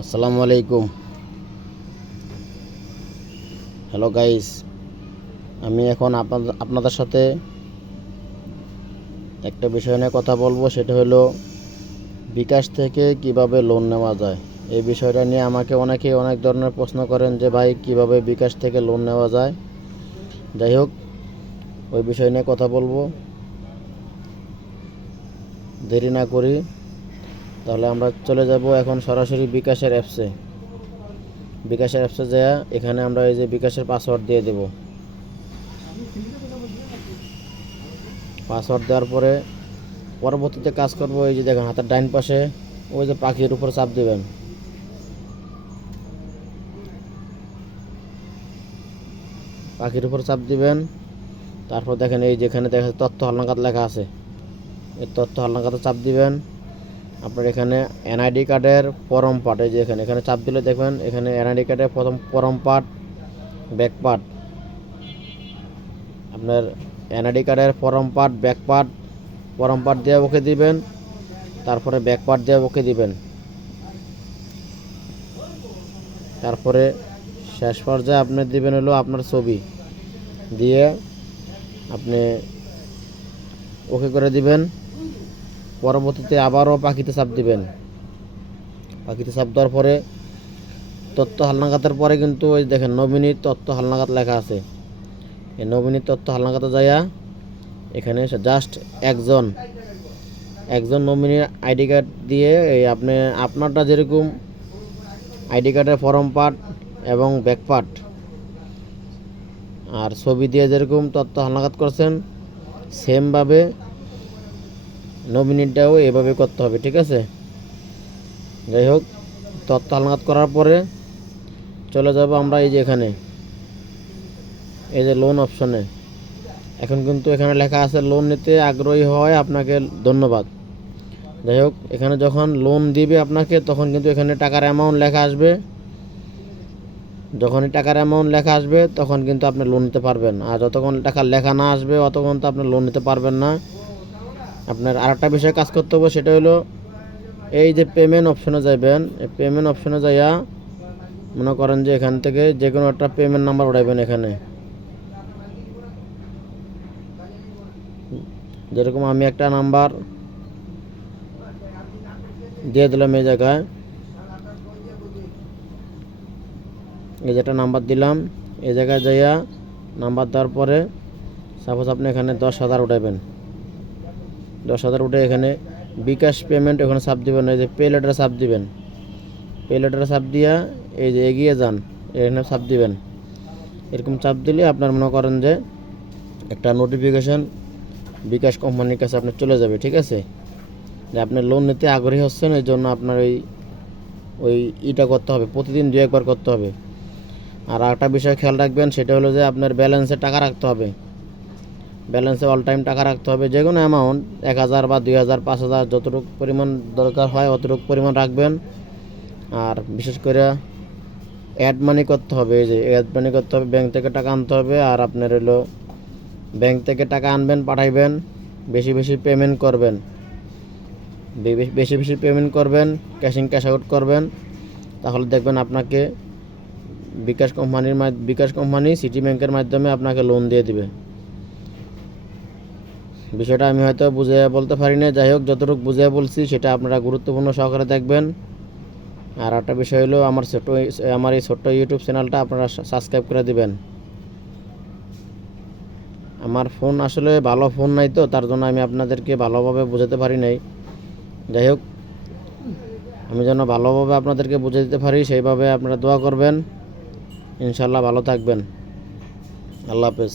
আসসালামু আলাইকুম। Hello guys আমি এখন আপনাদের সাথে একটা বিষয় নিয়ে কথা বলব, সেটা হলো বিকাশ থেকে কীভাবে লোন নেওয়া যায়। এই বিষয়টা নিয়ে আমাকে অনেকে অনেক ধরনের প্রশ্ন করেন যে ভাই, কীভাবে বিকাশ থেকে লোন নেওয়া যায়? যাই হোক, ওই বিষয় নিয়ে কথা বলব। দেরি না করি। তাহলে আমরা চলে যাব এখন সরাসরি বিকাশের অ্যাপসে বিকাশের অ্যাপসে যাওয়া এখানে আমরা এই যে বিকাশের পাসওয়ার্ড দিয়ে দেব। পাসওয়ার্ড দেওয়ার পরে পরবর্তীতে কাজ করব এই যে দেখেন হাতের ডাইন পাশে, ওই যে পাখির উপর চাপ দিবেন। পাখির উপর চাপ দিবেন। তারপর দেখেন এই যেখানে দেখা তথ্য হালনাগাদ লেখা আছে। এই তথ্য হালনাগাদে চাপ দিবেন। আপনার এখানে এনআইডি কার্ডের পরম পার্ট এই যে এখানে এখানে চাপ দিলে দেখবেন এখানে এনআইডি কার্ডের প্রথম পরম পার্ট ব্যাক পার্ট আপনার এনআইডি কার্ডের পরম পার্ট ব্যাক পার্ট পরম পার্ট দিয়ে ওকে দিবেন, তারপরে ব্যাক পার্ট দিয়ে ওকে দিবেন। তারপরে শেষ পর্যায়ে আপনি দিবেন হলো আপনার ছবি। দিয়ে আপনি ওকে করে দিবেন। পরবর্তীতে আবারও পাখিতে চাপ দিবেন। পাখিতে চাপ দেওয়ার পরে তথ্য হালনাগাতের পরে কিন্তু ওই দেখেন নবীনী তথ্য হালনাগাত লেখা আছে। এই নবীনী তথ্য হালনাগাতে যাইয়া এখানে জাস্ট একজন একজন নমিনির আইডি কার্ড দিয়ে এই আপনি, আপনারটা যেরকম আইডি কার্ডের ফর্ম পার্ট এবং ব্যাক পার্ট, আর ছবি দিয়ে যেরকম তথ্য হালনাগাদ করছেন সেমভাবে নমিনিটাও এভাবে করতে হবে, ঠিক আছে? যাই হোক হালনাগাদ করার পরে চলে যাব আমরা এই যে এখানে। এই যে লোন অপশনে এখন কিন্তু এখানে লেখা আছে লোন নিতে আগ্রহী হয় আপনাকে ধন্যবাদ। যাই হোক, এখানে যখন লোন দিবে আপনাকে, তখন কিন্তু এখানে টাকার অ্যামাউন্ট লেখা আসবে। যখনই টাকার অ্যামাউন্ট লেখা আসবে, তখন কিন্তু আপনি লোন নিতে পারবেন। আর যতক্ষণ টাকা লেখা না আসবে, অতক্ষণ তো আপনি লোন নিতে পারবেন না। আপনার আর একটা বিষয়ে কাজ করতে হবে, সেটা হলো এই যে পেমেন্ট অপশনে যাবেন এই পেমেন্ট অপশনে যাইয়া মনে করেন যে এখান থেকে যে কোনো একটা পেমেন্ট নাম্বার উঠাইবেন এখানে। যেরকম আমি একটা নাম্বার দিয়ে দিলাম এই জায়গায়। এই যেটা নাম্বার দিলাম, এই জায়গায় যাইয়া নাম্বার দেওয়ার পরে সাপোজ আপনি এখানে দশ হাজার উঠাবেন দশ হাজার উঠে এখানে। বিকাশ পেমেন্ট ওখানে চাপ দিবেন, এই যে পে লেটারে চাপ দিবেন। পে লেটারে চাপ দিয়া এই যে এগিয়ে যান, এখানে চাপ দিবেন। এরকম চাপ দিলে আপনার মনে করেন যে একটা নোটিফিকেশন বিকাশ কোম্পানির কাছে আপনার চলে যাবে, ঠিক আছে? যে আপনি লোন নিতে আগ্রহী হচ্ছেন, এই জন্য আপনার ওই ওই ইটা করতে হবে, প্রতিদিন দু একবার করতে হবে। আর একটা বিষয় খেয়াল রাখবেন, সেটা হলো যে আপনার ব্যালেন্সে টাকা রাখতে হবে। ব্যালেন্সে অল টাইম টাকা রাখতে হবে। যে কোনো অ্যামাউন্ট এক হাজার বা দুই হাজার, পাঁচ হাজার, যতটুকু পরিমাণ দরকার হয়, অতটুকু পরিমাণ রাখবেন। আর বিশেষ করে অ্যাড মানি করতে হবে, এই যে অ্যাড মানি করতে হবে ব্যাংক থেকে টাকা আনতে হবে, আর আপনার হলো ব্যাংক থেকে টাকা আনবেন, পাঠাইবেন, বেশি বেশি পেমেন্ট করবেন। বেশি বেশি পেমেন্ট করবেন ক্যাশিং ক্যাশ আউট করবেন। তাহলে দেখবেন আপনাকে বিকাশ কোম্পানির বিকাশ কোম্পানি সিটি ব্যাংকের মাধ্যমে আপনাকে লোন দিয়ে দিবে। বিষয়টা আমি হয়তো বুঝে বলতে পারি না যাই হোক, যতটুকু বুঝে বলছি, সেটা আপনারা গুরুত্বপূর্ণ সহকারে দেখবেন। আর একটা বিষয় হলো, আমার ছোট্ট আমার এই ছোট্ট ইউটিউব চ্যানেলটা আপনারা সাবস্ক্রাইব করে দিবেন। আমার ফোন আসলে ভালো ফোন নাই তো, তার জন্য আমি আপনাদেরকে ভালোভাবে বোঝাতে পারি নাই। যাই হোক, আমি যেন ভালোভাবে আপনাদেরকে বুঝে দিতে পারি, সেইভাবে আপনারা দোয়া করবেন। ইনশাল্লাহ ভালো থাকবেন। আল্লাহ হাফেজ।